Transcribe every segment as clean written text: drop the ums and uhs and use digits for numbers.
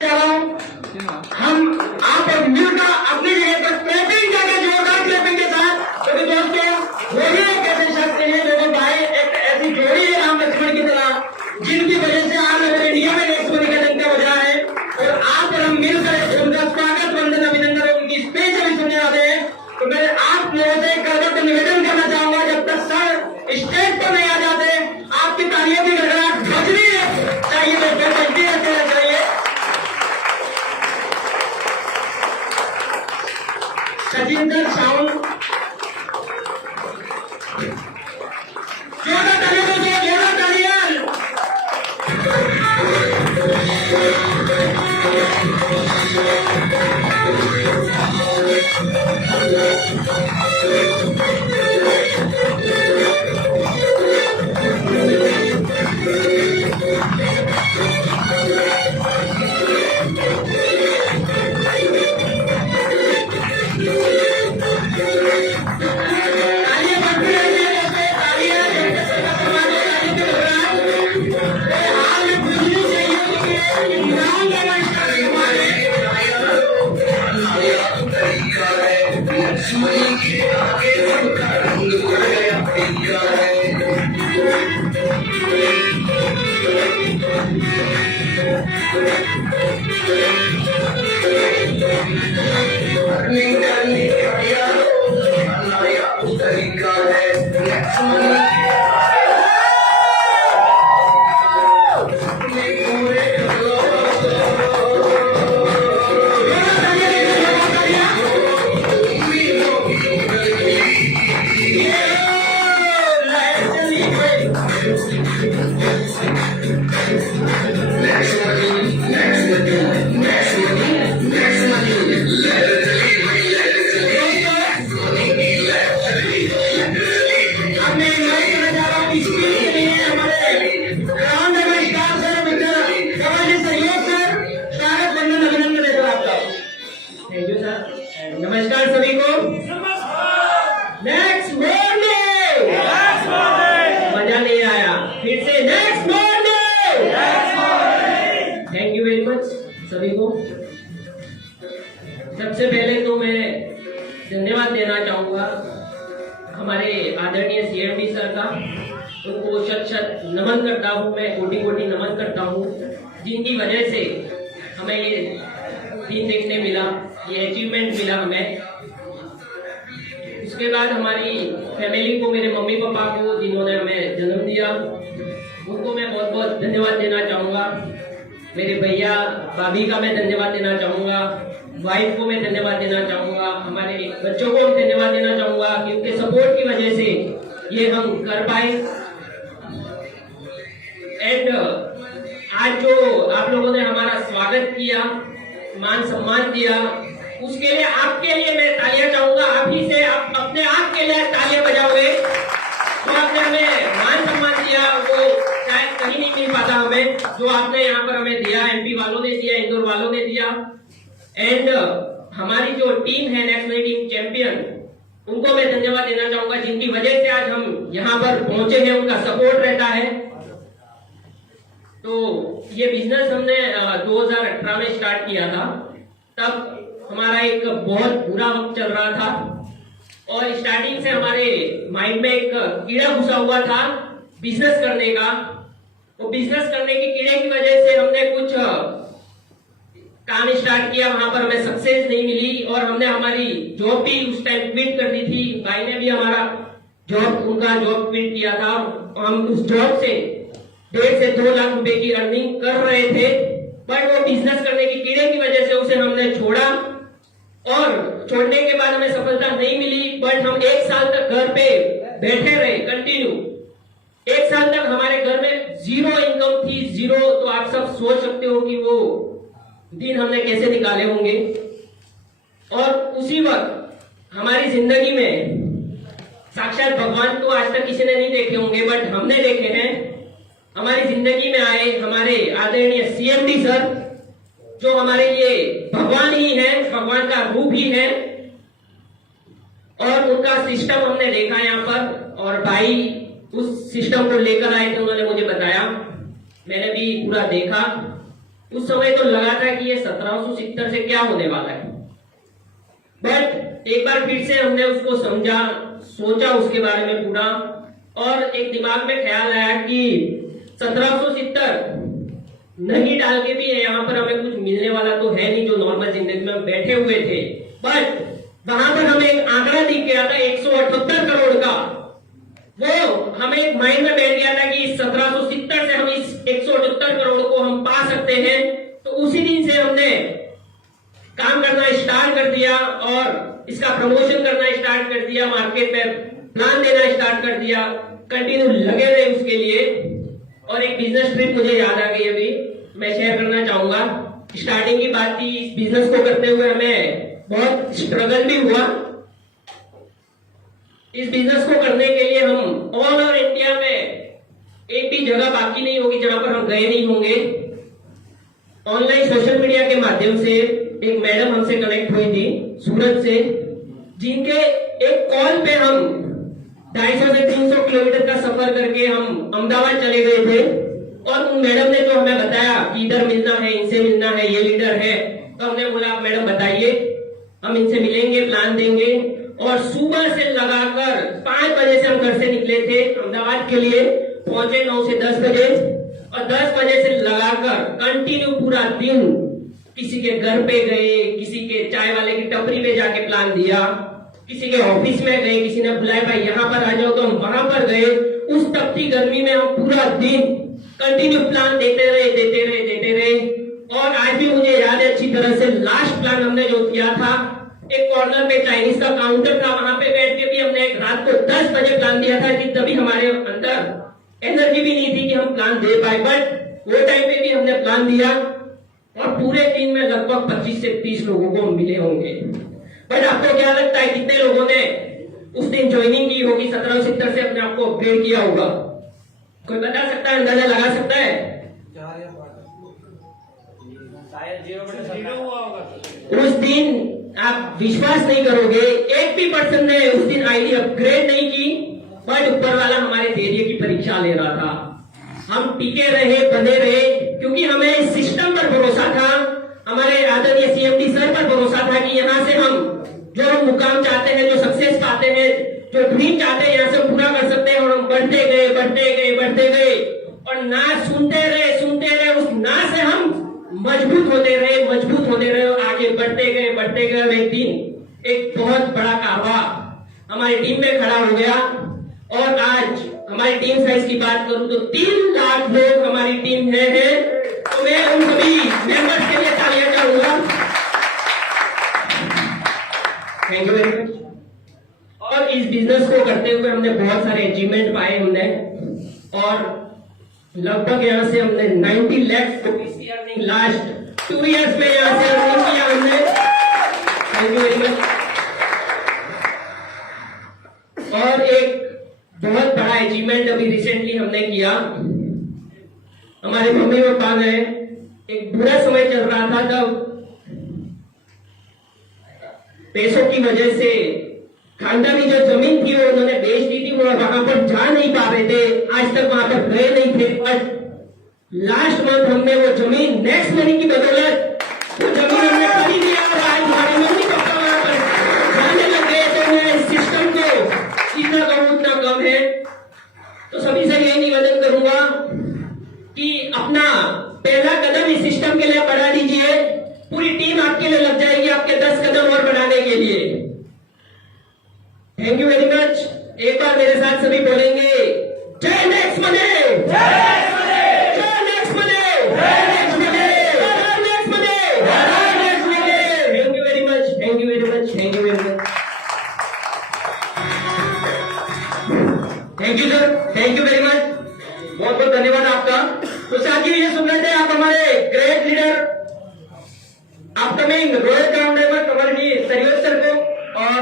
हम आप मिलकर अपनी जगह पर क्लैपिंग करके जोरदार क्लैपिंग के साथ, क्योंकि दोस्तों वो भी एक ऐसे शख्स हैं जो भाई एक ऐसी जोड़ी है राम लक्ष्मण की तरह, जिनकी वजह से आज हमारे इंडिया में एक सोने का डंका बजा है। और आप और हम मिलकर उनका स्वागत वंदन अभिनंदन उनकी स्पीच अभी सुनने वाले हैं। तो मैं आप लोगों से करवट निवेदन करना चाहूंगा, जब तक सर स्टेज पर नहीं आ जाते आपकी तालियों की गड़गड़ाहट बजनी चाहिए, बजती रहना चाहिए। सचिंदर साउंड जोरदार तालियां दीजिए, जोरदार तालियां। नमस्कार सभी को। नेक्स्ट मॉर्निंग मजा नहीं आया, फिर से next morning. Thank you very much सभी को। सबसे पहले तो मैं धन्यवाद देना चाहूंगा हमारे आदरणीय सीएमडी सर का। उनको शत नमन करता हूँ, मैं कोटि कोटि नमन करता हूँ, जिनकी वजह से हमें ये दिन देखने मिला, ये अचीवमेंट मिला हमें। उसके बाद हमारी फैमिली को, मेरे मम्मी पापा को जिन्होंने हमें जन्म दिया, उनको मैं बहुत बहुत धन्यवाद देना चाहूँगा। मेरे भैया भाभी का मैं धन्यवाद देना चाहूँगा, वाइफ को मैं धन्यवाद देना चाहूँगा, हमारे बच्चों को भी धन्यवाद देना चाहूँगा कि उनके सपोर्ट की वजह से ये हम कर पाए। एंड आज जो आप लोगों ने हमारा स्वागत किया, मान सम्मान दिया, उसके लिए आपके लिए मैं तालियां चाहूंगा। आप ही से आप अपने आप के लिए तालियां बजाओगे। जो आपने हमें मान सम्मान दिया वो शायद कहीं नहीं मिल पाता हमें, जो आपने यहाँ पर हमें दिया। एमपी वालों ने दिया, इंदौर वालों ने दिया। एंड हमारी जो टीम है नेशनल टीम चैंपियन, उनको मैं धन्यवाद देना चाहूंगा, जिनकी वजह से आज हम यहाँ पर पहुंचे हैं, उनका सपोर्ट रहता है। तो ये बिजनेस हमने 2018 में स्टार्ट किया था। तब हमारा एक बहुत बुरा वक्त चल रहा था और स्टार्टिंग से हमारे माइंड में एक कीड़ा घुसा हुआ था बिजनेस करने का। वो बिजनेस करने की कीड़े की वजह से हमने कुछ काम स्टार्ट किया, वहां पर हमें सक्सेस नहीं मिली और हमने हमारी जॉब भी उस टाइम क्विट कर दी थी। भाई ने भी हमारा उनका जॉब क्विट किया था। हम उस जॉब से 1.5 से 2 लाख रुपए की अर्निंग कर रहे थे, बट वो बिजनेस करने की कीड़े की वजह से उसे हमने छोड़ा। और छोड़ने के बाद हमें सफलता नहीं मिली, बट हम 1 साल तक घर पे बैठे रहे कंटिन्यू। 1 साल तक हमारे घर में 0 इनकम थी, 0। तो आप सब सोच सकते हो कि वो दिन हमने कैसे निकाले होंगे। और उसी वक्त हमारी जिंदगी में साक्षात भगवान को आज तक किसी ने नहीं देखे होंगे, बट हमने देखे हैं। हमारी जिंदगी में आए हमारे आदरणीय सीएमडी सर, जो हमारे लिए भगवान ही है, भगवान का रूप ही है। और उनका सिस्टम हमने देखा यहाँ पर, और भाई उस सिस्टम को लेकर आए थे, उन्होंने मुझे बताया, मैंने भी पूरा देखा। उस समय तो लगा था कि ये 1770 से क्या होने वाला है। बट एक बार फिर से हमने उसको समझा, सोचा उसके बारे में पूरा, और एक दिमाग में ख्याल आया कि 1770 नहीं डाल के भी है, यहाँ पर हमें कुछ मिलने वाला तो है नहीं जो नॉर्मल जिंदगी में हम बैठे हुए थे। बट वहां पर हमें एक आंकड़ा दिख गया था 178 करोड़ का, वो हमें एक माइंड में बैठ गया था कि 1770 से हम इस 178 करोड़ को हम पा सकते हैं। तो उसी दिन से हमने काम करना स्टार्ट कर दिया और इसका प्रमोशन करना स्टार्ट कर दिया, मार्केट में प्लान देना स्टार्ट कर दिया, कंटिन्यू लगे रहे उसके लिए। और एक बिजनेस ट्रिप मुझे याद आ गई, अभी मैं शेयर करना चाहूंगा। स्टार्टिंग की बात थी, इस बिजनेस को करते हुए हमें बहुत स्ट्रगल भी हुआ। इस बिजनेस को करने के लिए हम ऑल ओवर इंडिया में एक भी जगह बाकी नहीं होगी जहां पर हम गए नहीं होंगे। ऑनलाइन सोशल मीडिया के माध्यम से एक मैडम हमसे कनेक्ट हुई थी सूरत से, जिनके एक कॉल पे हम 250 से 300 किलोमीटर का सफर करके हम अहमदाबाद चले गए थे। और उन मैडम ने जो हमें बताया कि इधर मिलना है, इनसे मिलना है, ये लीडर है, तो हमने बोला आप मैडम बताइए, हम इनसे मिलेंगे, प्लान देंगे। और सुबह से लगाकर 5 बजे से हम घर से निकले थे अहमदाबाद के लिए, पहुंचे 9 से 10 बजे, और 10 बजे से लगाकर कंटिन्यू पूरा दिन किसी के घर पे गए, किसी के चाय वाले की टपरी पे जाके प्लान दिया, किसी के ऑफिस में गए, किसी ने बुलाया भाई यहाँ पर आ जाओ तो हम वहां पर गए। उस तपती गर्मी में हम पूरा दिन कंटिन्यू प्लान देते रहे। और आज भी मुझे याद है अच्छी तरह से, लास्ट प्लान हमने जो किया था, एक कॉर्नर पे चाइनीज का काउंटर था, वहां पे बैठ के भी हमने एक रात को 10 बजे प्लान दिया था कि तभी हमारे अंदर एनर्जी भी नहीं थी कि हम प्लान दे पाए। बट वो टाइम पे भी हमने प्लान दिया और पूरे दिन में लगभग 25 से 30 लोगों को मिले होंगे। बट आपको क्या लगता है कितने लोगों ने उस दिन ज्वाइनिंग की होगी, 1770 से अपने आप को अपग्रेड किया होगा? कोई बता सकता है, अंदाजा लगा सकता है? उस दिन आप विश्वास नहीं करोगे, एक भी पर्सन ने उस दिन आईडी अपग्रेड नहीं की। बट ऊपर वाला हमारे धैर्य की परीक्षा ले रहा था। हम टिके रहे, बने रहे, क्योंकि हमें सिस्टम पर भरोसा था, हमारे आदरणीय सीएमडी सर पर भरोसा था कि यहाँ से हम जो हम मुकाम चाहते हैं, जो सक्सेस पाते हैं, जो ड्रीम चाहते हैं, यहाँ से पूरा कर सकते हैं। और हम बढ़ते गए और ना सुनते रहे, उस ना से हम मजबूत होते रहे और आगे बढ़ते गए। एक दिन एक बहुत बड़ा कहवा हमारी टीम में खड़ा हो गया। और आज हमारी टीम साइज की बात करूं तो 3 लाख लोग हमारी टीम में है। तो मैं उन सभी मेंबर्स के लिए तालियां चाहूंगा। Thank you very much. और इस बिजनेस को करते हुए हमने बहुत सारे अचीवमेंट पाए हमने, और लगभग यहाँ से हमने 90 लाख को लास्ट 2 इयर्स में यहाँ से अर्निंग किया हमने। Thank you very much. और एक बहुत बड़ा अचीवमेंट अभी रिसेंटली हमने किया, हमारे मम्मी पापा ने, एक बुरा समय चल रहा था तब पैसों की वजह से खानदानी जो जमीन थी वो उन्होंने बेच दी थी, वो वहां पर जा नहीं पा रहे थे, आज तक वहां पर गए नहीं थे। बट लास्ट मंथ हमने वो जमीन नेक्स्ट मनी की बदौलत वो जमीन हमने खरीद लिया और आज हमारे मम्मी पापा वहां पर जाने लग गए। तो मैं इस सिस्टम को जितना कहूं उतना कम है। तो सभी से यही निवेदन करूंगा कि अपना पहला कदम इस सिस्टम के लिए बढ़ा दीजिए, पूरी टीम आपके लिए लग जाएगी आपके 10 कदम और बढ़ाने के लिए। Thank you very much. एक बार मेरे साथ सभी बोलेंगे, जय नेक्स्ट मनी, जय नेक्स्ट मनी, जय नेक्स्ट मनी, जय नेक्स्ट मनी, जय next money. Thank you very much, thank you very much, thank you very much. Thank you sir, thank you very much, बहुत बहुत धन्यवाद आपका। तो साथियों ये सुन रहे थे आप हमारे ग्रेट लीडर अपकमिंग रोहित ग्राउंड कमर जी सरियोज सर को। और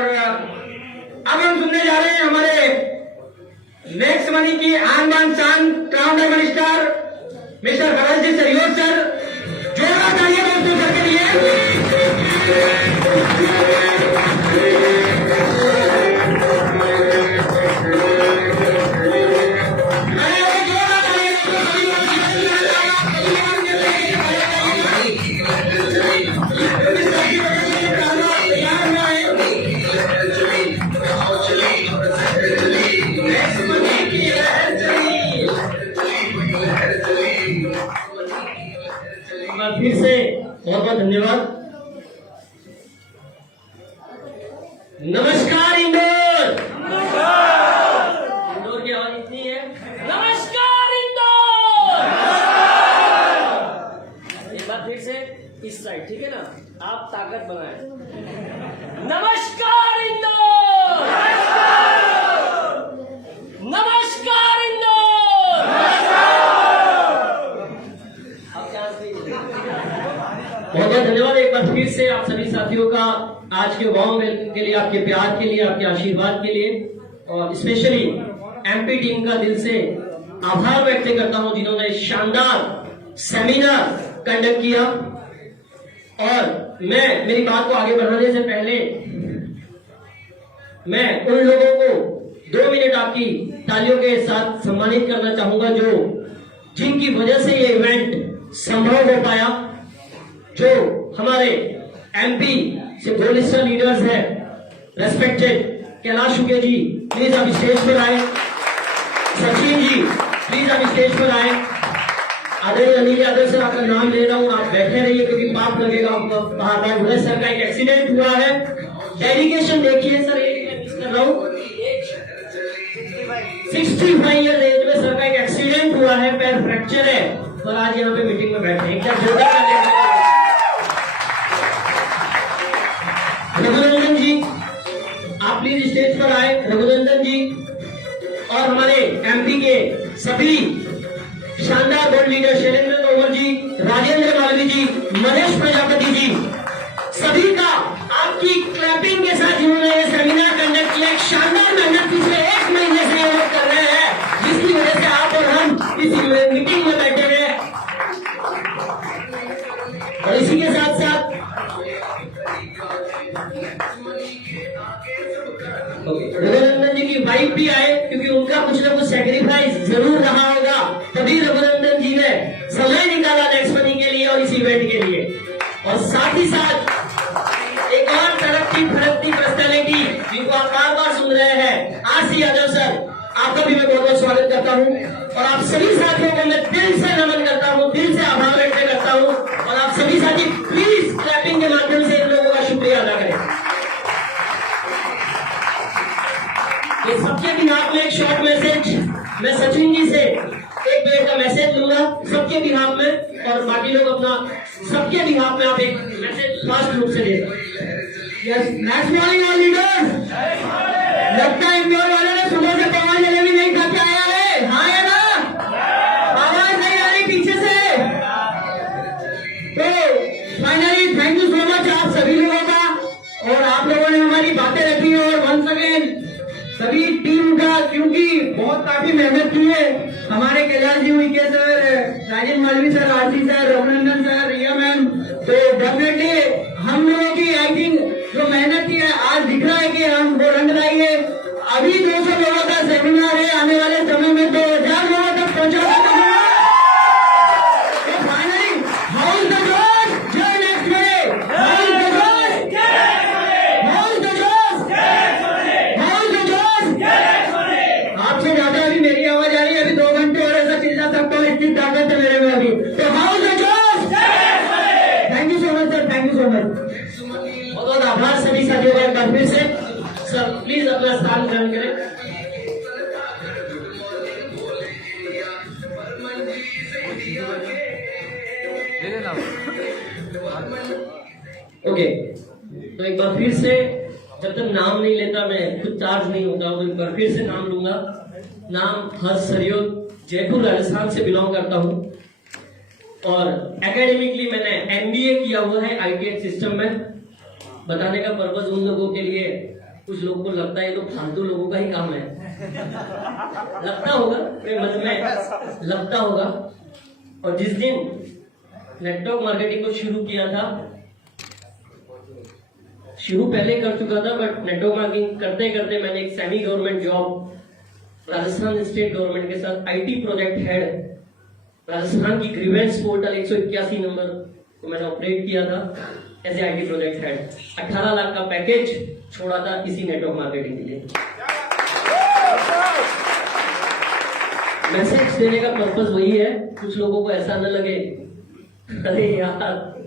अब हम सुनने जा रहे हैं हमारे नेक्स्ट मनी की आन बान शान crown diamond star mister Bharat ji सरियोज सर। जोरदार तालियां दोस्तों सर के लिए। बहुत बहुत धन्यवाद। नमस्कार इंदौर। इंदौर की आवाज इतनी है। नमस्कार इंदौर। एक बार फिर से इस साइड, ठीक है ना, आप ताकत बनाए। नमस्कार इंदौर। नमस्कार इंदौर। बहुत बहुत धन्यवाद एक बार फिर से आप सभी साथियों का आज के वार्म वेलकम के लिए, आपके प्यार के लिए, आपके आशीर्वाद के लिए, और स्पेशली एमपी टीम का दिल से आभार व्यक्त करता हूं जिन्होंने शानदार सेमिनार कंडक्ट किया। और मैं मेरी बात को आगे बढ़ाने से पहले मैं उन लोगों को 2 मिनट आपकी तालियों के साथ सम्मानित करना चाहूंगा जो जिनकी वजह से ये इवेंट संभव हो पाया, जो हमारे एमपी से वरिष्ठ लीडर्स हैं। रेस्पेक्टेड कैलाश शुक्ला जी, प्लीज आप स्टेज पर आए। सचिन जी, प्लीज आप स्टेज पर आए। आदरणीय अनिल यादव सर, आपका नाम ले रहा हूँ, आप बैठे रहिए क्योंकि पाप लगेगा आपको। बाहर सर का एक एक्सीडेंट हुआ है, डेडिकेशन देखिए सर, एक मैं मिस कर रहा हूँ। 65 ईयर एज में सर का एक एक्सीडेंट हुआ है, पैर फ्रैक्चर है, और आज यहाँ पे मीटिंग में बैठे हैं। क्या जोरदार। रघुनंदन जी, आप प्लीज स्टेज पर आए। रघुनंदन जी और हमारे एमपी के सभी शानदार बोर्ड लीडर शैलेंद्र तोमर जी, राजेंद्र मालवी जी, महेश प्रजापति जी, सभी का आपकी क्लैपिंग के साथ जिन्होंने ये सेमिनार कंडक्ट किया, एक शानदार मेहनत पिछले 1 महीने से ये लोग कर रहे हैं, जिसकी वजह से आप और हम इस मीटिंग में बैठे हुए हैं। और इसी के साथ साथ रघुनंदन जी की वाइफ भी आए, क्योंकि उनका कुछ ना कुछ सेक्रीफाइस जरूर रहा होगा, तभी रघुनंदन जी ने समय निकाला नेक्स्ट मनी के लिए और इस इवेंट के लिए। और साथ ही साथ एक और तड़कती फड़कती पर्सनैलिटी जिनको आप बार बार सुन रहे हैं, आरसी यादव सर, आपका भी मैं बहुत बहुत स्वागत करता हूँ। और आप सभी साथियों को मैं दिल से नमन करता हूँ, दिल से आभार व्यक्त करता हूँ। और आप सभी साथी प्लीज क्लैपिंग के माध्यम से इन लोगों का शुक्रिया अदा करें। ये सबके बिहाफ में एक शॉर्ट मैसेज मैं सचिन जी से 1 मिनट का मैसेज लूंगा सबके बिहाफ में, और बाकी लोग अपना सबके बिहाफ में आप एक मैसेज फास्ट रूप से दे सकते हैं। Yes, next morning all leaders. लगता है इंदौर वालों ने सुबह से पवन जलेबी नहीं खा के आया है। हाँ है ना? आवाज नहीं आ रही पीछे से। तो finally thank you so much आप सभी लोगों का, और आप लोगों ने हमारी बातें रखी। और वंस अगेन सभी टीम का, क्योंकि बहुत काफी मेहनत की है हमारे कैलाश जी, उनके सर, राजेंद्र मालवी सर, आरती सर, रघुनंदन सर, रिया मैम, तो डेफिनेटली हम लोगों की आई थिंक जो मेहनत की है आज दिख रहा है कि हम वो रंग लाई है। अभी 200 लोगों का सेमिनार है, आने वाले समय में 2000 लोगों तक पहुंचा। फाइनली हाउस द जोश, जय नेक्स्ट डे, हाउस द जोश, हाउस द जोश, हाउस द जोश। आपसे ज्यादा अभी मेरी आवाज आ रही है, अभी 2 घंटे और ऐसा चिल्ला सकता हूँ, इतनी ताकत है मेरे में अभी। तो हाउस द जोश। Thank you so much sir, thank you so much. बहुत आभार सभी साथियों का एक बार फिर से। सर प्लीज अपना स्थान ग्रहण करें। ओके, तो एक बार फिर से, जब तक नाम नहीं लेता मैं खुद चार्ज नहीं होता हूँ, एक बार फिर से नाम लूंगा। नाम हर्ष सरयोग, जयपुर राजस्थान से बिलोंग करता हूँ, और एकेडमिकली मैंने एमबीए किया हुआ है आईटीएच सिस्टम में। बताने का पर्पज उन लोगों के लिए, कुछ लोगों को लगता है तो फालतू लोगों का ही काम है, लगता होगा मेरे मन में, लगता होगा। और जिस दिन नेटवर्क मार्केटिंग को शुरू किया था, शुरू पहले कर चुका था, बट नेटवर्क मार्केटिंग करते करते मैंने एक semi government job Rajasthan state government के साथ आईटी प्रोजेक्ट हेड राजस्थान की ग्रीवेंस पोर्टल 181 नंबर को मैंने ऑपरेट किया था as a IT project head. 18 lakh का पैकेज छोड़ा था इसी नेटवर्क मार्केटिंग के लिए। मैसेज देने का पर्पस वही है, कुछ लोगों को ऐसा न लगे अरे यार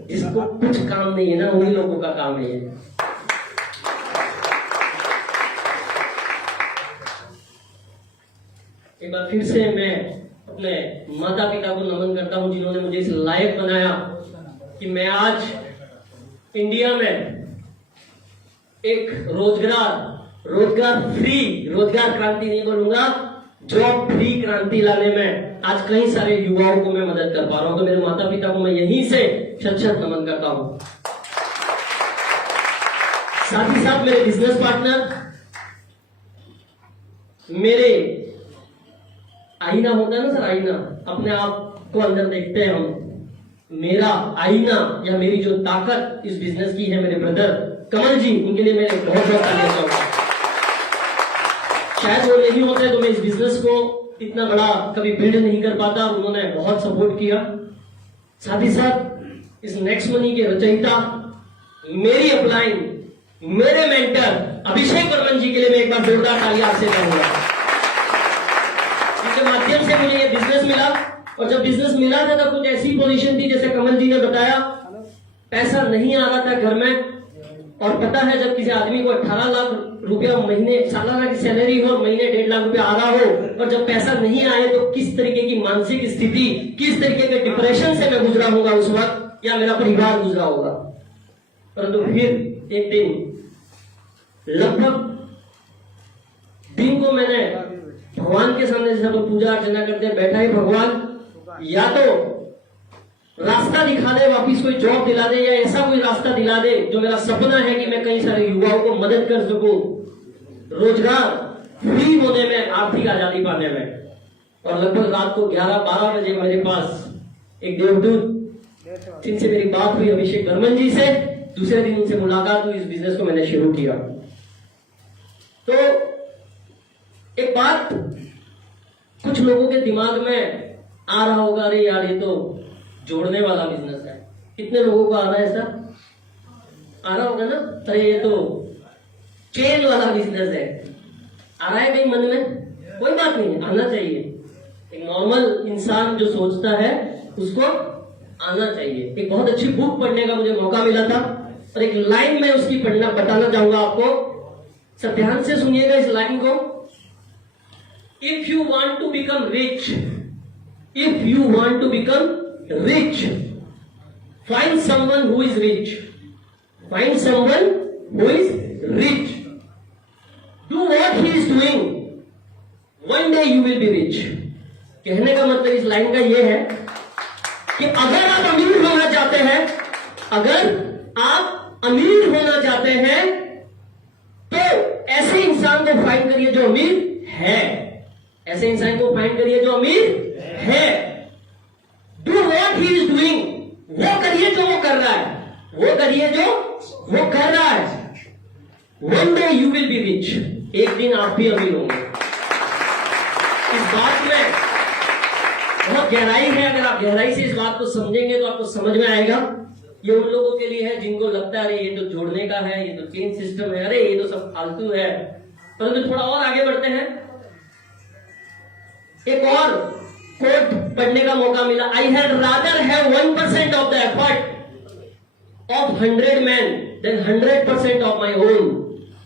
जिसको कुछ काम नहीं है ना, उन्हीं लोगों का काम नहीं है। एक बार फिर से मैं अपने माता पिता को नमन करता हूं, जिन्होंने मुझे इस लायक बनाया कि मैं आज इंडिया में एक रोजगार फ्री, रोजगार क्रांति नहीं बोलूंगा, जॉब फ्री क्रांति लाने में आज कई सारे युवाओं को मैं मदद कर पा रहा हूं। तो मेरे माता पिता को मैं यहीं से शत नमन करता हूं। साथ ही साथ मेरे बिजनेस पार्टनर, मेरे आईना होता है ना सर, आईना, अपने आप को अंदर देखते हैं हम, मेरा आईना या मेरी जो ताकत इस बिजनेस की है मेरे ब्रदर कमल जी, उनके लिए मैं बहुत बहुत तालियां चाहूंगा। शायद वो नहीं होते तो मैं इस बिजनेस को इतना बड़ा कभी बिल्ड नहीं कर पाता, उन्होंने बहुत सपोर्ट किया। साथ ही साथ इस नेक्स्ट मनी के रचयिता, मेरी अपलाइन, मेरे मेंटर अभिषेक वर्मन जी के लिए मैं एक बार जोरदार तालियां आपसे करूंगा। इनके माध्यम से मुझे ये बिजनेस मिला, और जब बिजनेस मिला था तो कुछ ऐसी पोजीशन थी, जैसे कमल जी ने बताया, पैसा नहीं आ रहा था घर में। और पता है जब किसी आदमी को 18 लाख रुपया महीने, सालाना की सैलरी हो, महीने 1.5 लाख रुपया आ रहा हो, और जब पैसा नहीं आए तो किस तरीके की मानसिक स्थिति, किस तरीके के डिप्रेशन से मैं गुजरा होगा उस वक्त, या मेरा परिवार गुजरा होगा। परंतु फिर एक दिन, लगभग दिन को मैंने भगवान के सामने, जैसे तो पूजा अर्चना करते हैं, बैठा है भगवान, या तो रास्ता दिखा दे, वापिस कोई जॉब दिला दे, या ऐसा कोई रास्ता दिला दे जो मेरा सपना है कि मैं कई सारे युवाओं को मदद कर सकूं, रोजगार फ्री होने में, आर्थिक आजादी पाने में। और लगभग रात को 11-12 बजे मेरे पास एक देवदूत, जिनसे मेरी बात हुई अभिषेक वर्मन जी से, दूसरे दिन उनसे मुलाकात हुई, इस बिजनेस को मैंने शुरू किया। तो एक बात कुछ लोगों के दिमाग में आ रहा होगा, अरे यार ये तो जोड़ने वाला बिजनेस है। कितने लोगों को आ रहा है ऐसा? आ रहा होगा ना, अरे ये तो चेन वाला बिजनेस है। आ रहा है कहीं मन में? कोई बात नहीं, आना चाहिए। एक नॉर्मल इंसान जो सोचता है उसको आना चाहिए। एक बहुत अच्छी बुक पढ़ने का मुझे मौका मिला था, और एक लाइन में उसकी पढ़ना बताना चाहूंगा आपको। सब ध्यान से सुनिएगा इस लाइन को। If you want to become rich, if you want to become rich, find someone who is rich. Find someone who is rich. Do what he is doing. One day you will be rich. कहने का मतलब इस line का यह है कि अगर आप अमीर होना चाहते हैं, अगर आप अमीर होना चाहते हैं, तो ऐसे इंसान को फाइंड करिए जो अमीर है। ऐसे इंसान को फाइंड करिए जो अमीर है। Do what he is doing, वो करिए जो वो कर रहा है, वो करिए जो वो कर रहा है। One day you will be rich, एक दिन आप भी अमीर होंगे। इस बात में बहुत गहराई है, अगर आप गहराई से इस बात को समझेंगे तो आपको समझ में आएगा। ये उन लोगों के लिए है जिनको लगता है अरे ये तो जोड़ने का है, ये तो चेन सिस्टम है, अरे ये तो सब फालतू है। परंतु थोड़ा और आगे बढ़ते हैं, एक और कोट पढ़ने का मौका मिला। I had rather have 1% of the effort of 100 man then 100% of my own.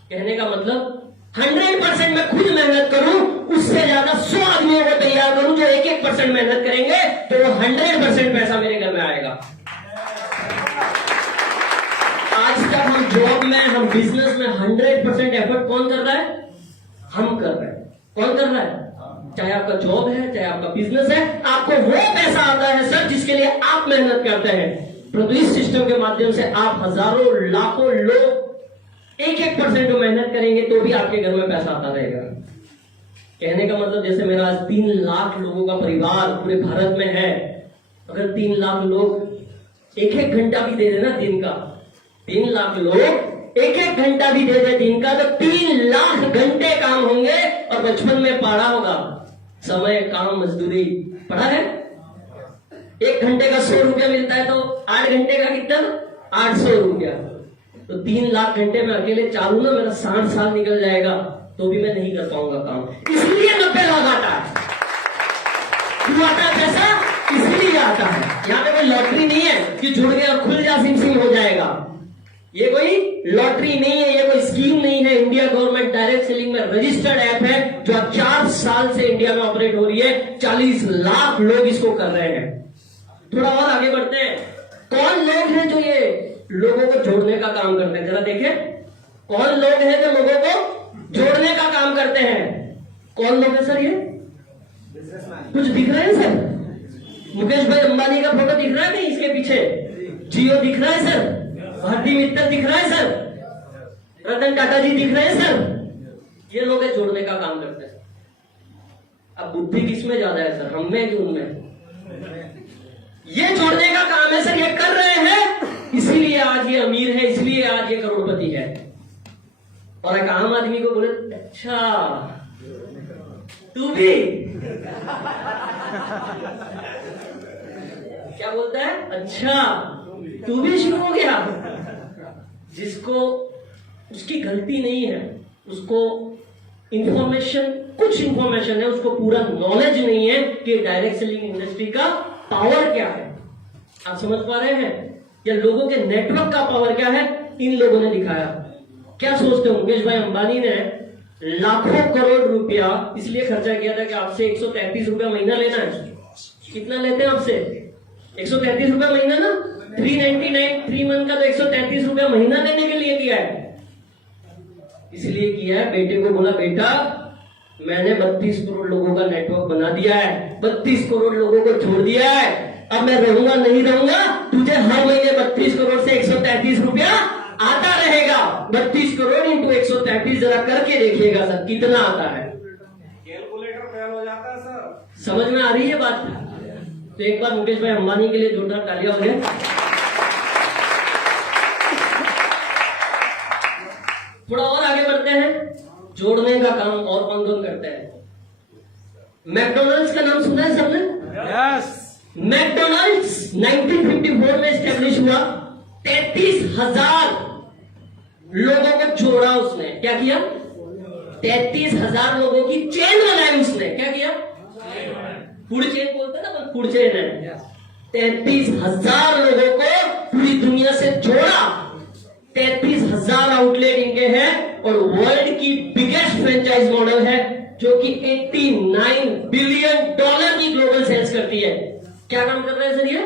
कहने का मतलब 100% मैं खुद मेहनत करूं, उससे ज्यादा 100 आदमियों को तैयार करूं जो 1-1% मेहनत करेंगे, तो वो 100% पैसा मेरे घर में आएगा। आज तक हम जॉब में, हम बिजनेस में 100% एफर्ट कौन कर रहा है? हम कर रहे हैं। कौन कर रहा है? चाहे आपका जॉब है, चाहे आपका बिजनेस है, आपको वो पैसा आता है सर जिसके लिए आप मेहनत करते हैं। परंतु इस सिस्टम के माध्यम से आप हजारों लाखों लोग 1-1% मेहनत करेंगे तो भी आपके घर में पैसा आता रहेगा। कहने का मतलब जैसे मेरा आज 3 लाख लोगों का परिवार पूरे भारत में है, अगर 3 लाख लोग 1-1 घंटा भी दे देना दिन का, 3 लाख लोग 1-1 घंटा भी दे दे दिन का, तो 3 लाख घंटे काम होंगे। और बचपन में पढ़ा होगा, समय काम मजदूरी पढ़ा है। 1 घंटे का 100 रुपया मिलता है, तो 8 घंटे का कितना? 800 रुपया। तो 3 लाख घंटे में अकेले चालू ना, मेरा 60 साल निकल जाएगा, तो भी मैं नहीं कर पाऊंगा काम। इसलिए 90 लाख आता है। क्यों आता है पैसा? इसलिए आता है। यहाँ पे कोई लॉटरी नहीं है कि जुड़ गए और खुल जा सिम सिम हो जाएगा। ये कोई लॉटरी नहीं है, ये कोई स्कीम नहीं है। इंडिया गवर्नमेंट डायरेक्ट सेलिंग में रजिस्टर्ड ऐप है जो 4 साल से इंडिया में ऑपरेट हो रही है। 40 लाख लोग इसको कर रहे हैं। थोड़ा और आगे बढ़ते हैं। कौन लोग हैं जो ये लोगों को जोड़ने का काम करते हैं, जरा देखें। कौन लोग हैं जो लोगों को जोड़ने का काम करते हैं? कौन लोग हैं सर? ये कुछ दिख रहे हैं सर? मुकेश भाई अंबानी का फोटो दिख रहा है नहीं इसके पीछे? जियो दिख रहा है सर? भारती मित्तल दिख रहा है सर? रतन टाटा जी दिख रहे हैं सर? ये लोग जोड़ने का काम करते हैं। अब बुद्धि किसमें ज्यादा है सर, हम में कि उनमें? ये जोड़ने का काम है सर, ये कर रहे हैं, इसीलिए आज ये अमीर है, इसलिए आज ये करोड़पति है। और एक आम आदमी को बोले अच्छा तू भी क्या बोलता है? अच्छा तू भी शुरू हो गया। जिसको उसकी गलती नहीं है, उसको इंफॉर्मेशन, कुछ इंफॉर्मेशन है, उसको पूरा नॉलेज नहीं है कि डायरेक्ट सेलिंग इंडस्ट्री का पावर क्या है। आप समझ पा रहे हैं? या लोगों के नेटवर्क का पावर क्या है, इन लोगों ने दिखाया। क्या सोचते हो? मुकेश भाई अंबानी ने लाखों करोड़ रुपया इसलिए खर्चा किया था कि आपसे 133 रुपया महीना लेना है। कितना लेते हैं आपसे? 133 रुपया महीना ना, 399 3 मंथ का, तो 133 रुपया महीना लेने के लिए किया है। इसलिए किया है, बेटे को बोला बेटा मैंने 32 करोड़ लोगों का नेटवर्क बना दिया है, 32 करोड़ लोगों को छोड़ दिया है, अब मैं रहूंगा नहीं रहूंगा, तुझे हर महीने 32 करोड़ से 133 रुपया आता रहेगा। 32 करोड़ इंटू 133 जरा करके देखिएगा सर कितना आता है। कैलकुलेटर फेल हो जाता है सर। समझ में आ रही है बात? तो एक बार मुकेश भाई अंबानी के लिए जोरदार तालियां हो जाए। थोड़ा और आगे बढ़ते हैं। जोड़ने का काम और कौन कौन करते हैं? मैकडोनल्ड्स का नाम सुना है सबने? यस। मैकडोनल्ड्स 1954 में स्टैब्लिश हुआ। 33,000 लोगों को जोड़ा उसने। क्या किया? 33,000 लोगों की चेन बनाई उसने। क्या किया? फूड चेन बोलते हैं ना, फूड चेन है। 33,000 लोगों को पूरी दुनिया से जोड़ा। 33,000 आउटलेट इनके हैं और वर्ल्ड की बिगेस्ट फ्रेंचाइज मॉडल है जो कि $89 बिलियन की ग्लोबल सेल्स करती है। क्या काम कर रहे हैं सर? ये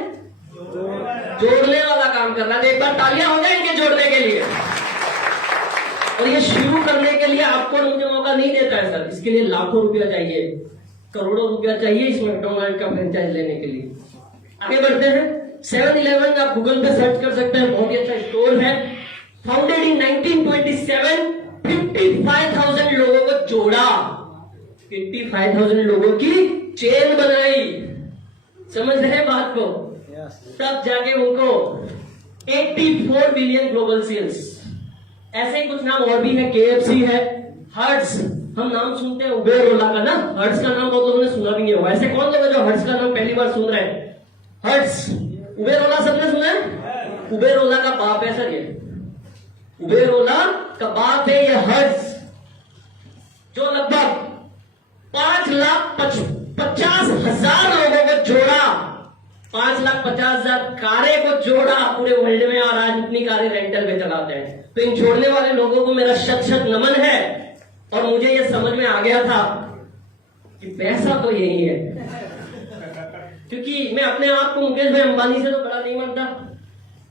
जोड़ने वाला काम कर रहा है। एक बार तालियां हो जाए इनके जोड़ने के लिए। और ये शुरू करने के लिए आपको मुझे मौका नहीं देता है सर, इसके लिए लाखों रुपया चाहिए, करोड़ों रुपया चाहिए इस मैकडोनल्ड का फ्रेंचाइज लेने के लिए। आगे बढ़ते हैं। 7-Eleven आप गूगल पे सर्च कर सकते हैं, बहुत ही अच्छा स्टोर है। फाउंडेड इन 1927, 55,000 लोगों को जोड़ा, 55,000 लोगों की चेन बनाई। समझ रहे हैं बात को? तब जाके उनको 84 बिलियन ग्लोबल सेल्स। ऐसे ही कुछ नाम और भी है, KFC है, हर्ट्स, हम नाम सुनते हैं उबेर ओला का ना, हर्ट्स का नाम बहुत लोगों ने सुना भी नहीं होगा। ऐसे कौन लोग हैं जो हर्ट्स का नाम पहली बार सुन रहे हैं? हर्ट्स, उबेर ओला सबने सुना है? उबेर ओला का बाप है सर ये, उबेर ओला का बाप है ये हर्ट्स, जो लगभग 5,50,000 लोगों को जोड़ा, 5,50,000 कारें को जोड़ा पूरे वर्ल्ड में, और आज इतनी कारें रेंटल पे चलाते हैं। तो इन छोड़ने वाले लोगों को मेरा शत नमन है। और मुझे ये समझ में आ गया था कि पैसा तो यही है, क्योंकि मैं अपने आप को मुकेश भाई अंबानी से तो बड़ा नहीं मानता,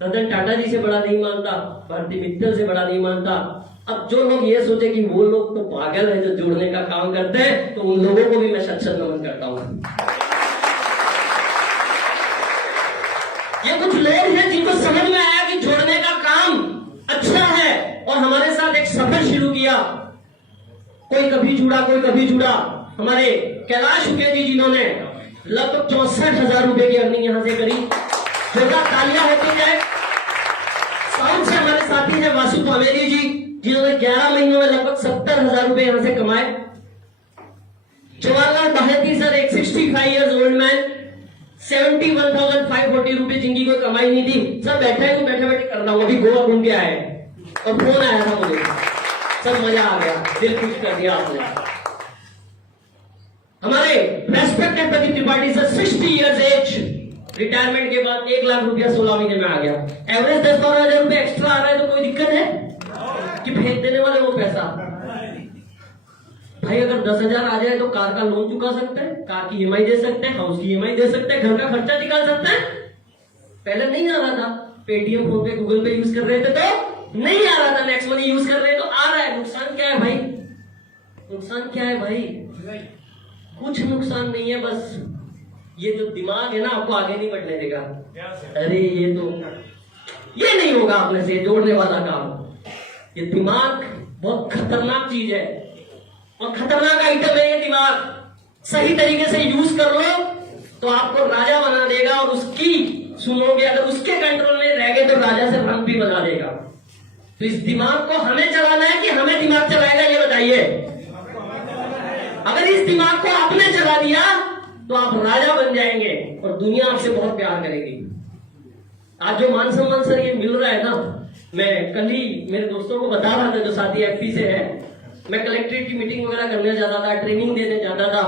रतन टाटा जी से बड़ा नहीं मानता, भारती मित्तल से बड़ा नहीं मानता। अब जो लोग ये सोचे कि वो लोग तो पागल है जो जोड़ने का काम करते हैं, तो उन लोगों को भी मैं शत नमन करता हूं। ये कुछ लोग हैं जिनको समझ में आया कि जोड़ने का काम अच्छा है, और हमारे साथ एक सफर शुरू किया। कोई कभी जुड़ा, कोई कभी जुड़ा। हमारे कैलाश हुए जी जिन्होंने लगभग 64,000 रुपए की अर्निंग यहां से करी, जोड़ा तालियां होती है। साउथ से हमारे साथी हैं वासु पामेरी जी, जिन्होंने 11 महीनों में लगभग 70,000 रुपए यहां से कमाए। जवाहरलाल बाहेती सर, एक 65 ईयर्स ओल्ड मैन, 71,540 रुपए जिनकी कोई कमाई नहीं थी। सर बैठे तो बैठे बैठे कर रहा हूं, अभी गोवा घूम के आए और फोन आया था मुझे, सर मजा आ गया, दिल खुश कर दिया आपने। हमारे respected Pradeep Tripathi sir, 60 years age, retirement के बाद 1 लाख रुपया 16 महीने में आ गया। एवरेज 10-12 हजार रुपया एक्स्ट्रा आ रहा है तो कोई दिक्कत है कि फेंक देने वाले वो पैसा? भाई अगर 10,000 आ जाए तो कार का लोन चुका सकते हैं, कार की ईएमआई दे सकते हैं, हाउस की ईएमआई दे सकते हैं, घर का खर्चा निकाल सकते हैं। पहले नहीं आ रहा था, पेटीएम, फोन पे, गूगल पे यूज कर रहे थे तो नहीं आ रहा था, नेक्स्ट मनी यूज कर रहे हैं तो आ रहा है। नुकसान क्या है भाई? नुकसान क्या है भाई? कुछ नुकसान नहीं है, बस ये जो दिमाग है ना आपको आगे नहीं बढ़ने देगा। अरे ये नहीं होगा अपने से जोड़ने वाला काम। ये दिमाग बहुत खतरनाक चीज है और खतरनाक आइटम है ये दिमाग। सही तरीके से यूज कर लो तो आपको राजा बना देगा और उसकी सुनोगे, अगर उसके कंट्रोल में रह गए तो राजा से रंग भी बजा देगा। तो इस दिमाग को हमें चलाना है कि हमें दिमाग चलाएगा, ये बताइए। अगर इस दिमाग को आपने चला दिया तो आप राजा बन जाएंगे और दुनिया आपसे बहुत प्यार करेगी। आज जो मान सम्मान सर ये मिल रहा है ना, मैं कल ही मेरे दोस्तों को बता रहा था जो साथी एफपी से है, मैं कलेक्ट्रेट की मीटिंग वगैरह करने जाता था, ट्रेनिंग देने जाता था,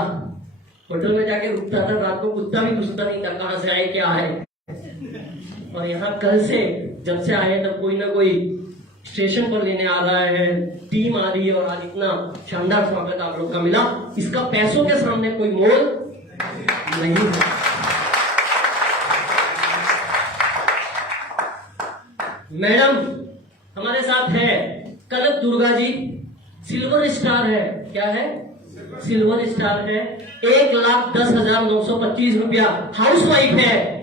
होटल में जाके रुकता था, रात को कुत्ता भी पूछता नहीं था कहां से आए क्या है। और यहाँ कल से जब से आए तब कोई ना कोई स्टेशन पर लेने आ रहा है, टीम आ रही है और आज इतना शानदार स्वागत आप लोग का मिला। इसका पैसों के सामने कोई मोल नहीं है। मैडम हमारे साथ है कनक दुर्गा जी, सिल्वर स्टार है। क्या है? सिल्वर स्टार है। 1,10,925 रुपया। हाउस वाइफ है,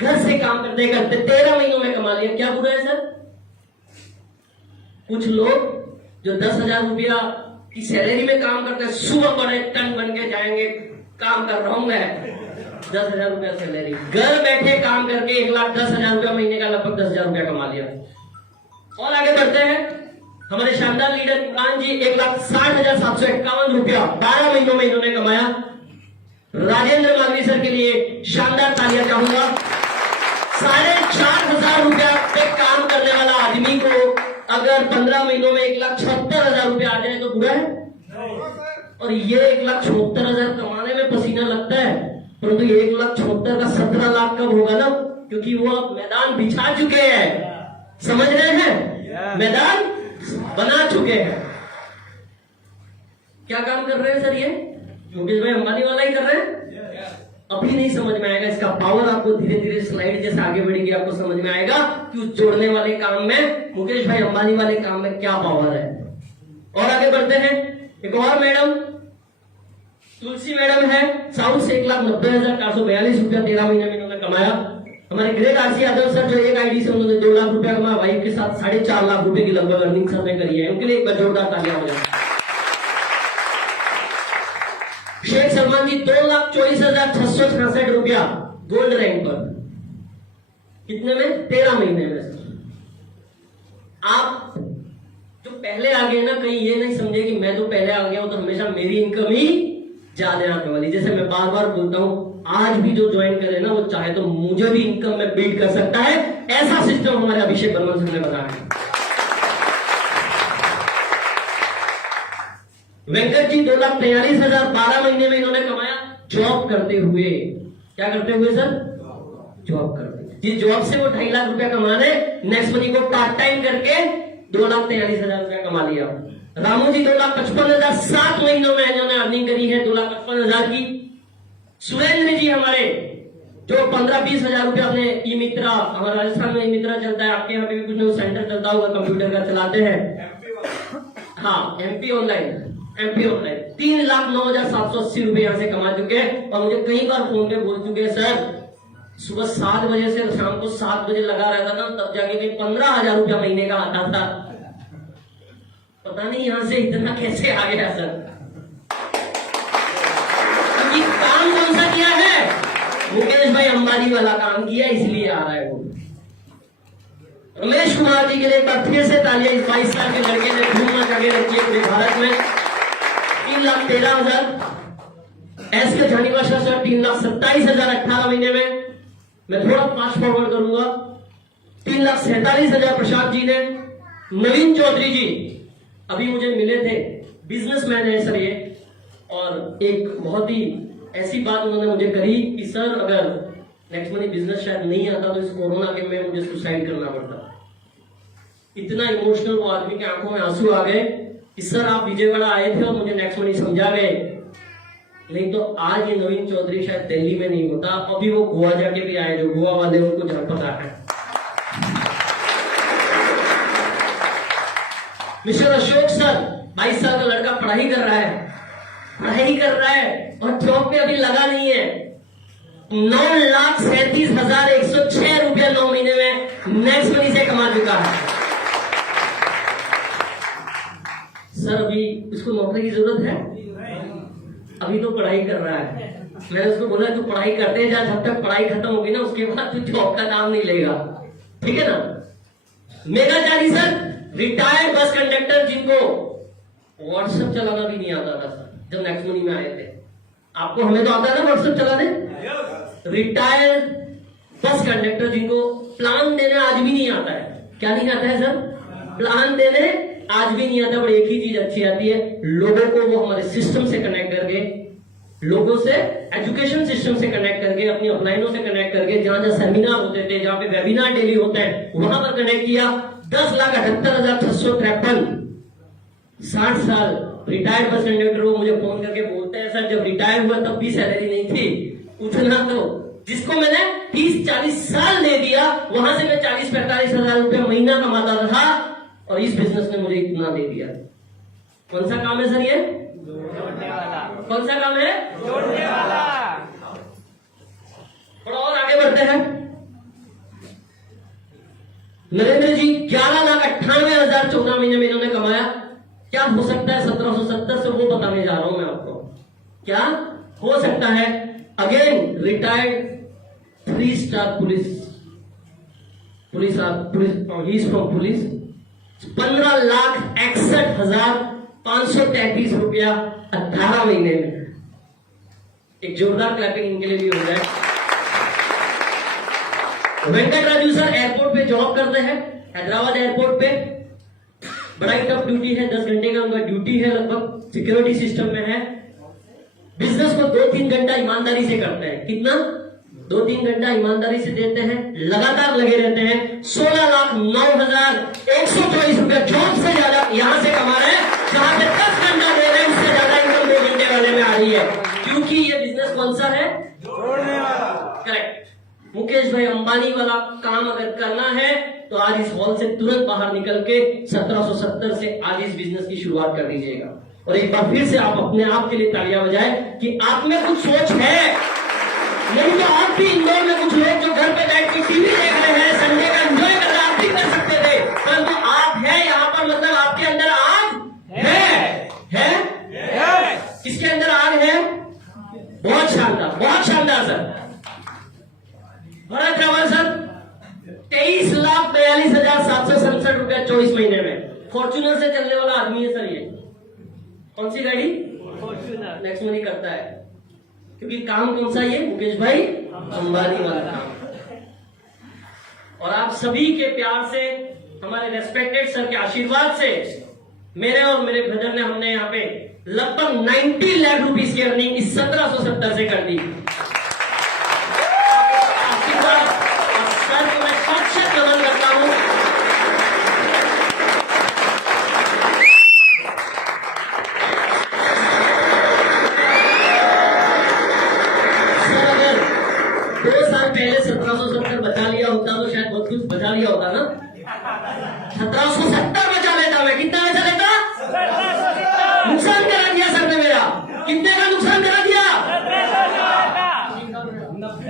घर से काम करते करते 13 महीनों में कमा लिया। क्या बुरा है सर? कुछ लोग जो 10,000 रुपया की सैलरी में काम करते हैं, सुबह बड़े टन बन के जाएंगे, काम कर रहा हूं मैं, 10,000 रुपया सैलरी, घर बैठे काम करके 1,10,000 रुपया महीने का लगभग 10,000 रुपया कमा लिया। और आगे बढ़ते हैं, हमारे शानदार लीडर इमरान जी 1,60,751 रुपया 12 महीनों में इन्होंने कमाया। राजेंद्र मालवी सर के लिए शानदार तालियां चाहूंगा। 4,500 रुपया पे काम करने वाला आदमी को अगर 15 महीनों में 1,76,000 रुपया आ जाए तो बुरा है? और ये 1,76,000 कमाने में पसीना लगता है, परंतु ये 1,76,000 का 17 लाख कब होगा ना, क्योंकि वो अब मैदान बिछा चुके हैं। समझ रहे हैं? मैदान बना चुके हैं। क्या काम कर रहे हैं सर? ये मुकेश भाई अंबानी वाला ही कर रहे हैं। अभी नहीं समझ में आएगा इसका पावर, आपको धीरे धीरे स्लाइड जैसे आगे बढ़ेगी आपको समझ में आएगा कि उस जोड़ने वाले काम में, मुकेश भाई अंबानी वाले काम में क्या पावर है। और आगे बढ़ते हैं, एक और मैडम तुलसी मैडम है, साउथ से 1,90,442 रुपया 13 महीने में इन्होंने कमाया। हमारे ग्रेट आरसी यादव सर जो एक आईडी से उन्होंने 2 लाख रुपया कमाया, वाइफ के साथ 4.5 लाख रुपए की लगभग अर्निंग सर ने करी है, उनके लिए एक बार जोरदार तालियां हो जाए। शेख सलमान जी 2,24,666 रुपया गोल्ड रैंक पर, कितने में? 13 महीने में। आप जो पहले आ गए ना, कहीं ये नहीं समझे कि मैं तो पहले आ गया हूं तो हमेशा मेरी इनकम ही ज्यादा आने वाली। जैसे मैं बार बार बोलता हूं, आज भी जो ज्वाइन करे ना वो चाहे तो मुझे भी इनकम में बिल्ड कर सकता है। ऐसा सिस्टम हमारे अभिषेक बर्मन सर ने बताया है। वेंकट जी 2,43,000 12 महीने में इन्होंने कमाया, जॉब करते हुए। क्या करते हुए सर? जॉब करते। ये जॉब से वो 2.5 लाख रुपया कमा रहे, नेक्स्ट मनी को पार्ट टाइम करके 2,43,000 रुपया कमा लिया। रामू जी 2,55,000 7 महीनों में इन्होंने अर्निंग करी है 2,55,000 की। सुरेंद्र जी हमारे जो 15-20,000 रुपया अपने ई मित्रा, हमारे राजस्थान में ई मित्रा चलता है, आपके यहाँ पे भी कुछ सेंटर चलता होगा कंप्यूटर का, चलाते हैं। हाँ, एमपी ऑनलाइन 3,09,780 रुपए यहाँ से कमा चुके हैं। और मुझे कई बार फोन पे बोल चुके हैं, सर सुबह 7 बजे से शाम को 7 बजे लगा रहता था, तब जाके कहीं 15,000 रुपया महीने का आता था। पता नहीं यहाँ से इतना कैसे आ गया सर। क्योंकि काम कौन सा किया है? मुकेश भाई अंबानी वाला काम किया, इसलिए आ रहा है वो। रमेश कुमार जी के लिए एक बार फिर से तालियां। इस 22 साल के लड़के ने धूम मचा के रखी है पूरे भारत में। 3,13,000। एस के झानीवाशा सर 3,27,000 18 महीने में। मैं थोड़ा फास्ट फॉरवर्ड करूंगा। 3,47,000 प्रशांत जी ने। नवीन चौधरी जी अभी मुझे मिले थे, बिजनेसमैन है सर ये, और एक बहुत ही ऐसी बात उन्होंने मुझे कही कि सर अगर नेक्स्ट मनी बिजनेस शायद नहीं आता तो इस कोरोना के में मुझे सुसाइड करना पड़ता। इतना इमोशनल वो आदमी के आंखों में आंसू आ गए कि सर आप विजयवाड़ा आए थे और मुझे नेक्स्ट मनी समझा गए, नहीं तो आज ये नवीन चौधरी शायद दिल्ली में नहीं होता। अभी वो गोवा जाके भी आए, जो गोवा वाले उनको जहाँ पता है। मिस्टर अशोक सर 22 साल का लड़का पढ़ाई कर रहा है और जॉब पे अभी लगा नहीं है। 9,37,106 रुपया 9 महीने में नेक्स्ट मनी से कमा चुका है। सर अभी इसको नौकरी की जरूरत है, अभी तो पढ़ाई कर रहा है। मैंने उसको बोला तू पढ़ाई करते जा, जब तक पढ़ाई खत्म होगी ना उसके बाद तू जॉब का नाम नहीं लेगा, ठीक है ना। मेघाचारी सर रिटायर्ड बस कंडक्टर जिनको व्हाट्सएप चलाना भी नहीं आता था सर, जब नेक्स्ट मनी में आए थे। आपको हमें तो आता है ना व्हाट्सएप चलाने। रिटायर्ड बस कंडक्टर जिनको प्लान देने आज भी नहीं आता है। क्या नहीं आता है सर? प्लान देने आज भी नहीं आता। बड़ी एक ही चीज अच्छी आती है, लोगों को वो हमारे सिस्टम से कनेक्ट करके, लोगों से एजुकेशन सिस्टम से कनेक्ट करके, अपनी अपलाइनों से कनेक्ट करके, जहां जहां सेमिनार होते थे, जहां पे वेबिनार डेली होते हैं, वहां पर कनेक्ट किया। 10,78,653 60 साल रिटायर्ड बस कंडक्टर वो मुझे फोन करके बोलते हैं सर जब रिटायर हुआ तब भी सैलरी नहीं थी उतना, तो जिसको मैंने 30-40 साल दे दिया वहां से मैं 40-45 हजार रुपया महीना कमाता था और इस बिजनेस ने मुझे इतना दे दिया। कौन सा काम है सर ये? जोड़ने वाला। कौन सा काम है? जोड़ने वाला। थोड़ा और आगे बढ़ते हैं। नरेंद्र जी 11,98,000 14 महीने में इन्होंने कमाया। क्या हो सकता है 1770 से, वो बताने जा रहा हूं मैं आपको। क्या हो सकता है? Again retired 3 star police from police 15,61,533 रुपया 18 महीने में। एक जोरदार क्लैपिंग इनके लिए भी हो जाए। वेंकट राजू सर एयरपोर्ट पे जॉब करते हैं, हैदराबाद एयरपोर्ट पे। बड़ा ही टफ ड्यूटी है, 10 घंटे का उनका ड्यूटी है, लगभग सिक्योरिटी सिस्टम में है। बिजनेस को 2-3 घंटा ईमानदारी से करते हैं। कितना? 2-3 घंटा ईमानदारी से देते हैं, लगातार लगे रहते हैं। 16,09,124 रुपया जॉब से ज्यादा यहां से कमा रहे हैं, जहां पे 10 घंटा दे रहे हैं उससे ज्यादा इनकम 2 घंटे वाले में आ रही है। क्योंकि ये बिजनेस कौन सा है? जोड़ने वाला। करेक्ट। मुकेश भाई अंबानी वाला काम अगर करना है तो आज इस हॉल से तुरंत बाहर निकल के 1770 से आज इस बिजनेस की शुरुआत कर दीजिएगा। और एक बार फिर से आप अपने आप के लिए तालियां बजाएं कि आप में कुछ सोच है। नहीं तो आप भी इंदौर में कुछ लोग जो घर पे बैठ के टीवी देख रहे हैं, संडे का एंजॉय कर रहे हैं, आप भी कर सकते थे, परंतु आप है यहाँ पर, मतलब आपके अंदर आग है। किसके अंदर आग है? बहुत शानदार सर। भरत रावल सर 23,42,767 रुपया 24 महीने में। फॉर्च्यूनर से चलने वाला आदमी है सर ये। कौन सी गाड़ी? फॉर्च्यूनर। नेक्स्ट मनी करता है क्योंकि काम कौन सा? ये मुकेश भाई अंबानी वाला काम। और आप सभी के प्यार से, हमारे रेस्पेक्टेड सर के आशीर्वाद से, मेरे और मेरे ब्रदर ने, हमने यहाँ पे लगभग 90 लाख रुपीस की अर्निंग इस 1770 से कर दी। आशीर्वाद सर को मैं साक्षात नमन करता हूं। सर अगर 2 साल पहले 1770 बचा लिया होता तो शायद बहुत कुछ बचा लिया होता ना। 1770 बचा लेता मैं। कितना बचा लेता? नुकसान करा दिया सर ने मेरा। कितने का नुकसान करा दिया?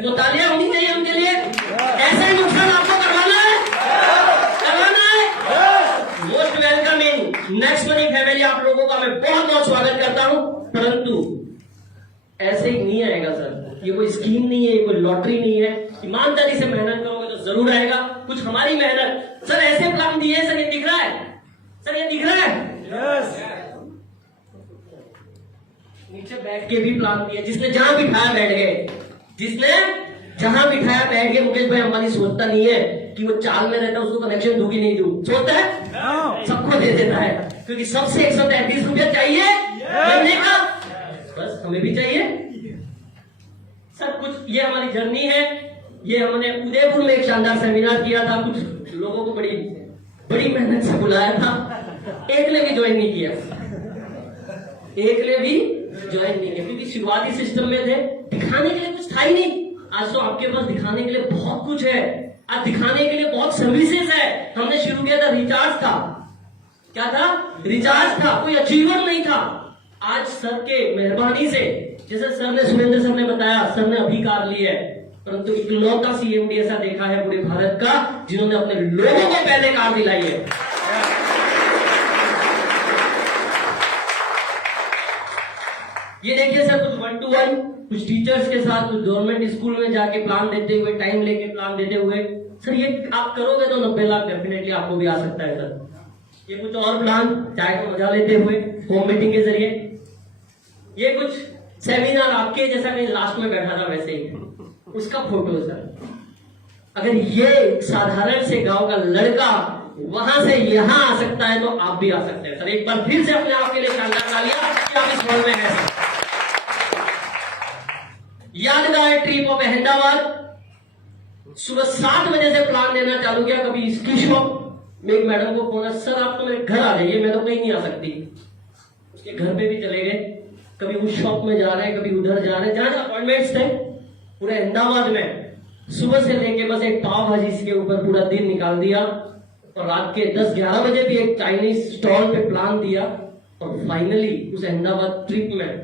तो तालियां होनी चाहिए उनके लिए। ऐसा ही नुकसान आपको करवाना है? Most welcome in next money family. आप लोगों का मैं बहुत बहुत स्वागत करता हूं, परंतु ऐसे ही नहीं आएगा सर। ये कोई स्कीम नहीं है, ये कोई लॉटरी नहीं है। ईमानदारी से मेहनत करोगे तो जरूर आएगा। कुछ हमारी मेहनत। सर ऐसे प्लान दिए सर, ये दिख रहा है सर, ये दिख रहा है। नीचे बैठ के भी प्लान दिया, जिसने जहां बिठाया बैठ गए, जिसने जहां बिठाया बैठ गए। मुकेश भाई अंबानी सोचता नहीं है कि वो चाल में रहता है, उसको कनेक्शन दूं कि नहीं दूं। सोचता है सबको दे देता है, क्योंकि सबसे 133 रुपया चाहिए महीने का। बस हमें भी चाहिए सर कुछ। ये हमारी जर्नी है। ये हमने उदयपुर में एक शानदार सेमिनार किया था, कुछ लोगों को बड़ी बड़ी मेहनत से बुलाया था, एक ने भी ज्वाइन नहीं किया, एक ने भी ज्वाइन नहीं किया, क्योंकि शुरुआती सिस्टम में थे, दिखाने के लिए कुछ था ही नहीं। आज तो आपके पास दिखाने के लिए बहुत कुछ है, आज दिखाने के लिए बहुत सर्विसेज है। हमने शुरू किया था, रिचार्ज था, क्या था? रिचार्ज था, कोई अचीवमेंट नहीं था। आज सर के मेहरबानी से, जैसे सर ने, सुरेंद्र सर ने बताया, सर ने अभी कार ली है, परंतु इकलौता सीएमडी ऐसा देखा है पूरे भारत का जिन्होंने अपने लोगों को पहले कार दिलाई है। ये देखिए सर, कुछ 1 to 1, कुछ टीचर्स के साथ, कुछ गवर्नमेंट स्कूल में जाके प्लान देते हुए, टाइम लेके प्लान देते हुए। सर ये आप करोगे तो 90 लाख डेफिनेटली आपको भी आ सकता है सर। ये कुछ और प्लान, चाय का मजा लेते हुए, होम मीटिंग के जरिए। ये कुछ सेमिनार आपके जैसा कहीं लास्ट में बैठा था वैसे ही, उसका फोटो सर। अगर ये साधारण से गांव का लड़का वहां से यहां आ सकता है तो आप भी आ सकते हैं सर। एक बार फिर से अपने आप के लिए शानदार तालियां कि आप इस हॉल में हैं सर। यादगार ट्रिप ऑफ अहमदाबाद, सुबह 7 बजे से प्लान देना चालू किया। कभी इसकी शॉप में एक मैडम को फोन, सर आप तो मेरे घर आ जाइए, मैं तो कहीं नहीं आ सकती। उसके घर पे भी चले गए, कभी उस शॉप में जा रहे हैं, कभी उधर जा रहे हैं, जहां जहां अपॉइंटमेंट्स थे पूरे अहमदाबाद में। सुबह से लेके बस एक पाव भाजी इसके ऊपर पूरा दिन निकाल दिया, और रात के 10-11 बजे भी एक चाइनीज स्टॉल पे प्लान दिया। और फाइनली उस अहमदाबाद ट्रिप में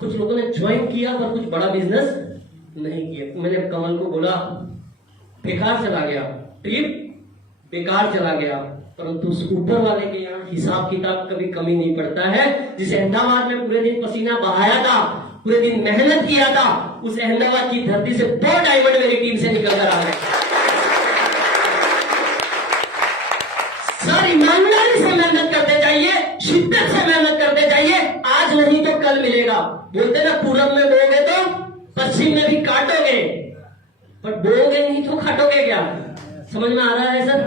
कुछ लोगों ने ज्वाइन किया, पर कुछ बड़ा बिजनेस नहीं किया। मैंने कमल को बोला, बेकार चला गया ट्रिप, बेकार चला गया, परंतु उस ऊपर वाले के यहाँ हिसाब किताब कभी कमी नहीं पड़ता है। जिस अहमदाबाद में पूरे दिन पसीना बहाया था, पूरे दिन मेहनत किया था, उस अहमदाबाद की धरती से 2 डायमंड मेरी टीम से निकल कर आ गए। सर ईमानदारी से मेहनत करते जाइए, शिद्दत से मेहनत करते जाइए, आज नहीं तो कल मिलेगा। बोलते ना, पूरब में बोओगे तो पश्चिम में भी काटोगे, पर बोओगे नहीं तो काटोगे क्या? समझ में आ रहा है सर?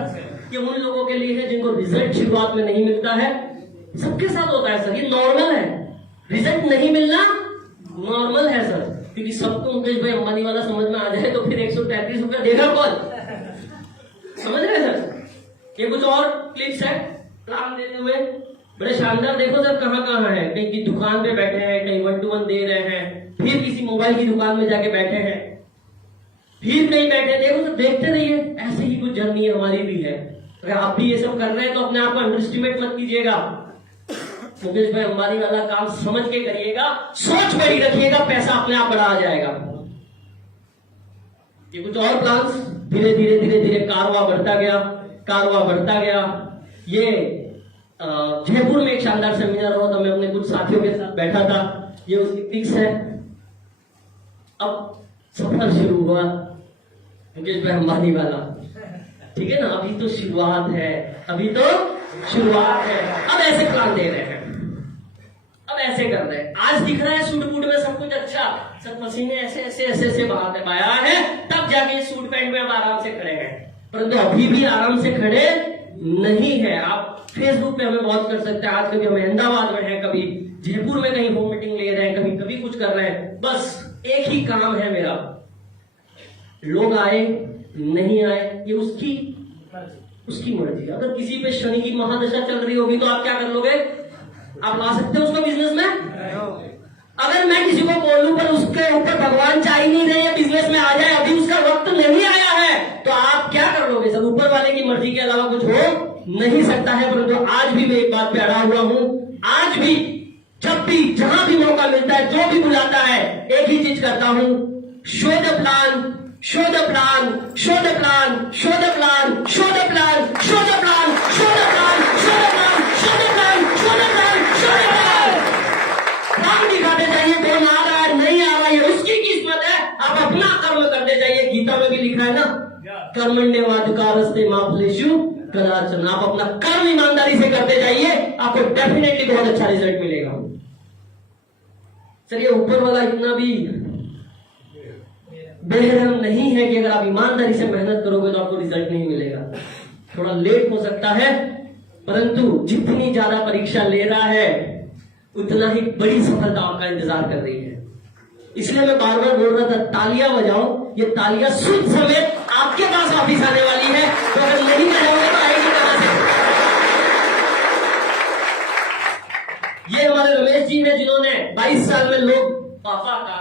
ये उन लोगों के लिए है जिनको रिजल्ट शुरुआत में नहीं मिलता है। सबके साथ होता है सर, ये नॉर्मल है। रिजल्ट नहीं मिलना नॉर्मल है सर, क्योंकि सबको मुकेश भाई अंबानी वाला समझ में आ जाए तो फिर 133 रुपया देगा कौन? समझ रहे सर? ये कुछ और क्लिप्स है प्लान देते हुए, बड़े शानदार। देखो सर कहाँ कहाँ है, कहीं की दुकान पे बैठे हैं, कहीं 1 to 1 दे रहे हैं, फिर किसी मोबाइल की दुकान में जाके बैठे हैं, फिर कहीं बैठे। देखो सर, देखते रहिए, ऐसे ही कुछ जर्नी हमारी भी है। अगर आप भी ये सब कर रहे हैं तो अपने आप को अंडरएस्टिमेट मत कीजिएगा। मुकेश भाई अंबानी वाला काम समझ के करिएगा, सोच बड़ी रखिएगा, पैसा अपने आप बढ़ा आ जाएगा। ये कुछ और प्लान्स, धीरे धीरे धीरे धीरे कारवां बढ़ता गया, कारवां बढ़ता गया। ये जयपुर में एक शानदार सेमिनार हुआ था, मैं अपने कुछ साथियों के साथ बैठा था, ये उसकी पिक्स है। अब सफर शुरू हुआ मुकेश भाई अंबानी वाला, ठीक है ना? अभी तो शुरुआत है, अभी तो शुरुआत है। अब ऐसे प्लान दे रहे हैं, अब ऐसे कर रहे हैं। आज दिख रहा है सूट बूट में सब कुछ अच्छा, सब पसीने ऐसे ऐसे ऐसे ऐसे बहाया है, तब जाके ये सूट पैंट में अब आराम से खड़े हैं, परंतु अभी भी आराम से खड़े नहीं है। आप फेसबुक पे हमें वॉच कर सकते हैं। आज कभी हम अहमदाबाद में हैं, कभी जयपुर में कहीं होम मीटिंग ले रहे हैं, कभी कभी कुछ कर रहे हैं। बस एक ही काम है मेरा, लोग आए नहीं आए ये उसकी मर्जी। अगर किसी पे शनि की महादशा चल रही होगी तो आप क्या कर लोगे? आप ला सकते हो उसको बिजनेस में? अगर मैं किसी को बोलूं पर उसके ऊपर भगवान चाह ही नहीं रहे बिजनेस में आ जाए, अभी उसका वक्त नहीं आया है, तो आप क्या कर लोगे सर? ऊपर वाले की मर्जी के अलावा कुछ हो नहीं सकता है। परंतु आज भी मैं एक बात पे अड़ा हुआ हूं, आज भी जब भी जहां भी मौका मिलता है, जो भी बुलाता है, एक ही चीज करता हूं, show the plan, show the plan, show the plan, show the plan, show the plan, show the plan, show the plan, show the plan, show the plan, show the plan, show the plan. Plan दिखाते जाइए, कौन आ रहा है नहीं आ रहा है उसकी किस्मत है, आप अपना कर्म करते जाइए। गीता में भी लिखा है ना, कर्मण्यवाधिकारस्ते मा फलेषु कदाचन। आप अपना कर्म ईमानदारी से करते जाइए, आपको डेफिनेटली बहुत अच्छा रिजल्ट मिलेगा। चलिए, ऊपर वाला इतना भी बेरहम नहीं है कि अगर आप ईमानदारी से मेहनत करोगे तो आपको रिजल्ट नहीं मिलेगा। थोड़ा लेट हो सकता है, परंतु जितनी ज्यादा परीक्षा ले रहा है उतना ही बड़ी सफलता आपका इंतजार कर रही है। इसलिए मैं बार बार बोल रहा था, तालियां बजाओ ये तालियां सुन समेत आपके पास वापिस आने वाली है। तो अगर नहीं बजाओगे तो आएगी कहां से? ये हमारे रमेश जी हैं जिन्होंने 22 साल में लोग पापा का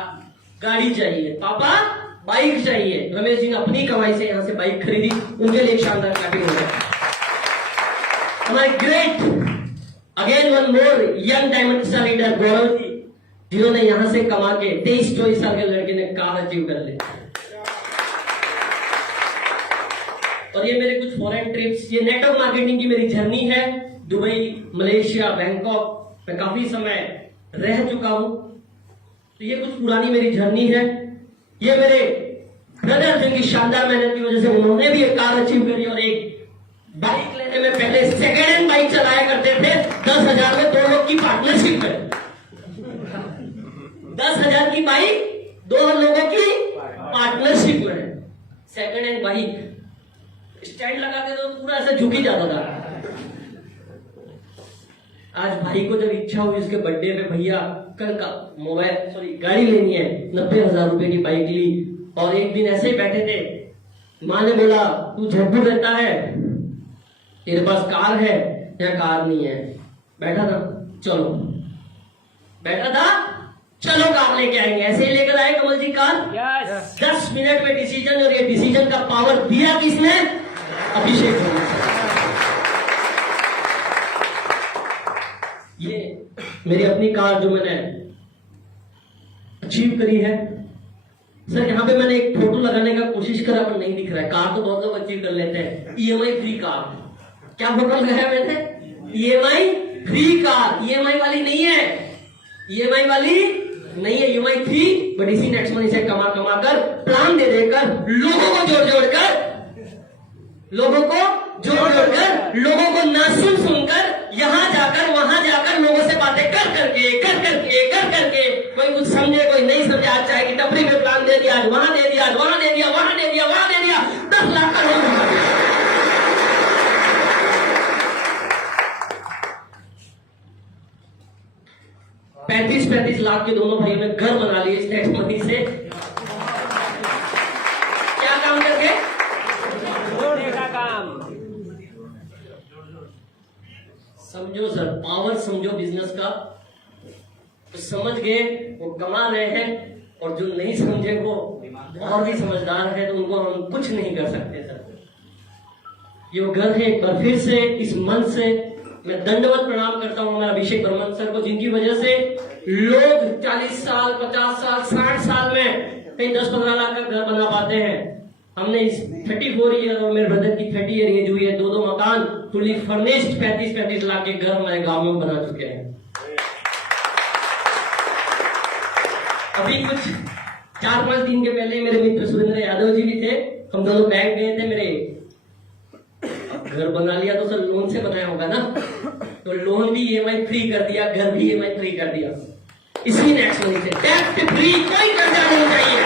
गाड़ी चाहिए, पापा बाइक चाहिए, रमेश जी ने अपनी कमाई से यहां से बाइक खरीदी, उनके लिए एक शानदार क्लैपिंग हो जाए। हमारे great again one more young diamond star leader Gaurav ji, जिन्होंने यहां से कमा के 23-24 साल के लड़के ने कार अचीव कर ली। और ये मेरे कुछ फॉरेन ट्रिप्स, ये नेटवर्क मार्केटिंग की मेरी जर्नी है। दुबई, मलेशिया, बैंकॉक में काफी समय रह चुका हूं। तो ये कुछ पुरानी मेरी जर्नी है। ये मेरे ब्रदर जिनकी शानदार मेहनत की वजह से उन्होंने भी एक कार अचीव करी और एक बाइक लेने में पहले सेकेंड हैंड बाइक चलाया करते थे। 10,000 में 2 लोग की पार्टनरशिप है। 10,000 की बाइक 2 लोगों की पार्टनरशिप में, सेकेंड हैंड बाइक स्टैंड लगाते तो पूरा ऐसा झुक ही जाता था। आज भाई को जब इच्छा हुई उसके बर्थडे पे, भैया कल का गाड़ी लेनी है, 90,000 रुपए की बाइक ली। और एक दिन ऐसे ही बैठे थे, माँ ने बोला तू जयपुर रहता है, तेरे पास कार है या कार नहीं है? बैठा था, चलो कार लेके आएंगे। ऐसे ही लेकर आए कमल जी कार। 10 मिनट में डिसीजन, और ये डिसीजन का पावर दिया किसने? अभिषेक। ये मेरी अपनी कार जो मैंने अचीव करी है। सर यहाँ पे मैंने एक फोटो लगाने का कोशिश करा पर नहीं दिख रहा है। कार तो बहुत लोग अचीव कर लेते हैं। EMI फ्री कार, क्या फोटो लगाया मैंने? EMI फ्री कार, EMI वाली नहीं है, EMI वाली नहीं है, EMI फ्री। बट इसी नेक्स्ट मनी से कमा कर, प्लान दे देकर, लोगों को जोड़ कर, लोगों को ना सुनकर, यहां जाकर वहां जाकर लोगों से बातें कर करके कोई कुछ समझे कोई नहीं समझे। आज चाय की टपरी में प्लान दे दिया, आज वहां दे दिया, वहां दे दिया, 10 लाख का लोन। 35 लाख के दोनों भाइयों ने घर बना लिए इस नेक्स्ट मनी से। क्या काम करके? समझो सर, पावर समझो बिजनेस का। तो समझ गए वो कमा रहे हैं, और जो नहीं समझे वो और भी समझदार है, तो उनको हम कुछ नहीं कर सकते सर। ये वो घर है। एक बार फिर से इस मन से मैं दंडवत प्रणाम करता हूं हमारे अभिषेक बर्मन सर को, जिनकी वजह से लोग 40 साल, 50 साल, 60 साल में कहीं 10-15 लाख का घर बना पाते हैं। हमने इस 34 ईयर और मेरे ब्रदर की 30 ईयर एज हुई है, 2 मकान फुली फर्निश्ड 35 लाख के घर हमारे गांव में बना चुके हैं। अभी कुछ 4-5 दिन के पहले मेरे मित्र सुरेंद्र यादव जी भी थे, हम दोनों बैंक गए थे। मेरे घर बना लिया तो सर लोन से बनाया होगा ना, तो लोन भी EMI फ्री कर दिया, घर भी EMI फ्री कर दिया। इसी नेक्स्ट मनी से टैक्स फ्री, कोई कर्जा नहीं चाहिए।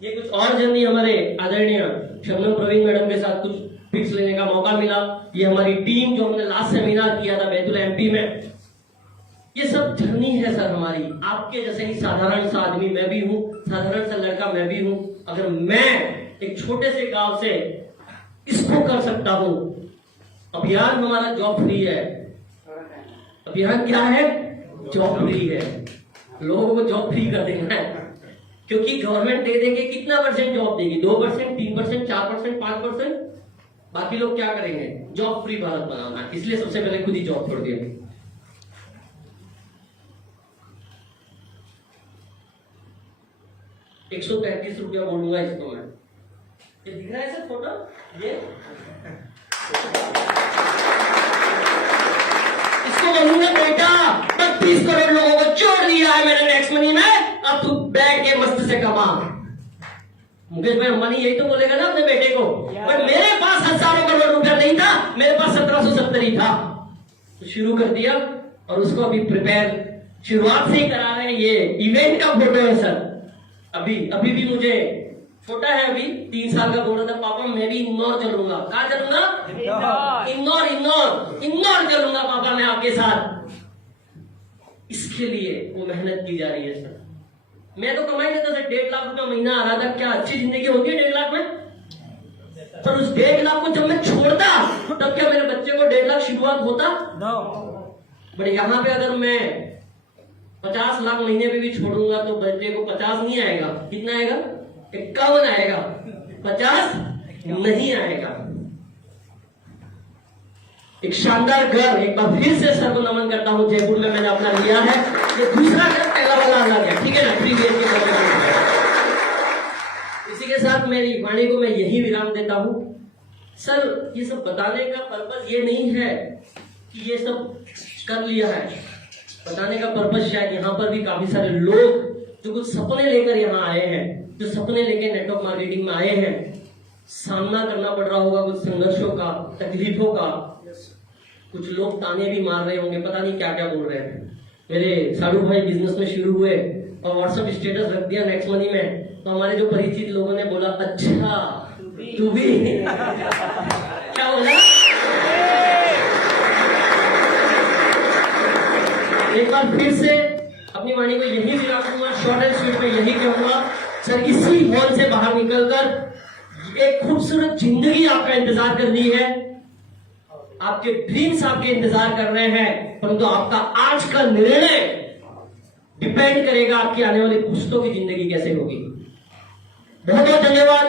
ये कुछ और जर्नी हमारे आदरणीय शबनम प्रवीण मैडम के साथ कुछ पिक्स लेने का मौका मिला। ये हमारी टीम जो हमने लास्ट सेमिनार किया था बैतूल MP में, ये सब जर्नी है सर हमारी। आपके जैसे ही साधारण सा आदमी मैं भी हूँ, साधारण सा लड़का मैं भी हूँ। अगर मैं एक छोटे से गांव से इसको कर सकता हूँ। अभियान हमारा जॉब फ्री है। अभियान क्या है? जॉब फ्री है। लोगों को जॉब फ्री कर देना है, क्योंकि गवर्नमेंट दे देंगे कितना % जॉब देगी? 2%, 3%, 4%, 5%। बाकी लोग क्या करेंगे? जॉब फ्री भारत बनाना। इसलिए सबसे पहले खुद ही जॉब छोड़ दिया। ₹133 बोलूंगा इसको मैं। ये दिख रहा है सर फोटो? ये इसको बोलूंगा बेटा 32 करोड़ लोगों को जोड़ दिया है मैंने नेक्स्ट मनी में, अब तू बैठ के मस्त से कमा। मुकेश भाई अंबानी यही तो बोलेगा ना अपने बेटे को। पर मेरे पास हजारों करोड़ रुपया नहीं था, मेरे पास 1770 ही था। तो शुरू कर दिया, और उसको अभी प्रिपेयर शुरुआत से ही करा रहे हैं। ये इवेंट का फोटो है सर। अभी भी मुझे छोटा है, अभी 3 साल का बोल रहा था, पापा मैं भी इंदौर चलूंगा। कहाँ चलूंगा? इंदौर चलूंगा पापा मैं आपके साथ। इसके लिए वो मेहनत की जा रही है सर। मैं तो कमाई लेता था 1.5 लाख रुपया महीना आ रहा था। क्या अच्छी जिंदगी होती है 1.5 लाख में? पर उस 1.5 लाख को जब मैं छोड़ता तब क्या मेरे बच्चे को 1.5 लाख शुरुआत होता? बट यहाँ पे अगर मैं 50 लाख महीने पे भी छोड़ूंगा तो बच्चे को 50 नहीं आएगा। कितना आएगा? 51 आएगा, 50 नहीं आएगा। एक शानदार घर, एक बार फिर से सर को नमन करता हूं। जयपुर में मैंने अपना लिया है, ये दूसरा घर, पहला वाला अलग है, ठीक है ना? 3 BHK के। इसी के साथ मेरी वाणी को मैं यही विराम देता हूं। सर ये सब बताने का पर्पस ये नहीं है कि ये सब कर लिया है। बताने का पर्पस शायद यहाँ पर भी काफी सारे लोग जो कुछ सपने लेकर यहाँ आए हैं, जो सपने लेकर नेटवर्क मार्केटिंग में आए हैं, सामना करना पड़ रहा होगा कुछ संघर्षों का, तकलीफों का। कुछ लोग ताने भी मार रहे होंगे, पता नहीं क्या क्या बोल रहे हैं। मेरे साड़ू भाई बिजनेस में शुरू हुए और व्हाट्सएप स्टेटस रख दिया नेक्स्ट मनी में, तो हमारे जो परिचित लोगों ने बोला अच्छा तू भी क्या बोला? एक बार फिर से अपनी वाणी को यही विराम दूंगा, शॉर्ट एंड स्वीट में यही कहूंगा। सर इसी हॉल से बाहर निकलकर एक खूबसूरत जिंदगी आपका इंतजार कर रही है, आपके ड्रीम्स आपके इंतजार कर रहे हैं, परंतु आपका आज का निर्णय डिपेंड करेगा आपकी आने वाली पुश्तों की जिंदगी कैसे होगी। बहुत बहुत धन्यवाद।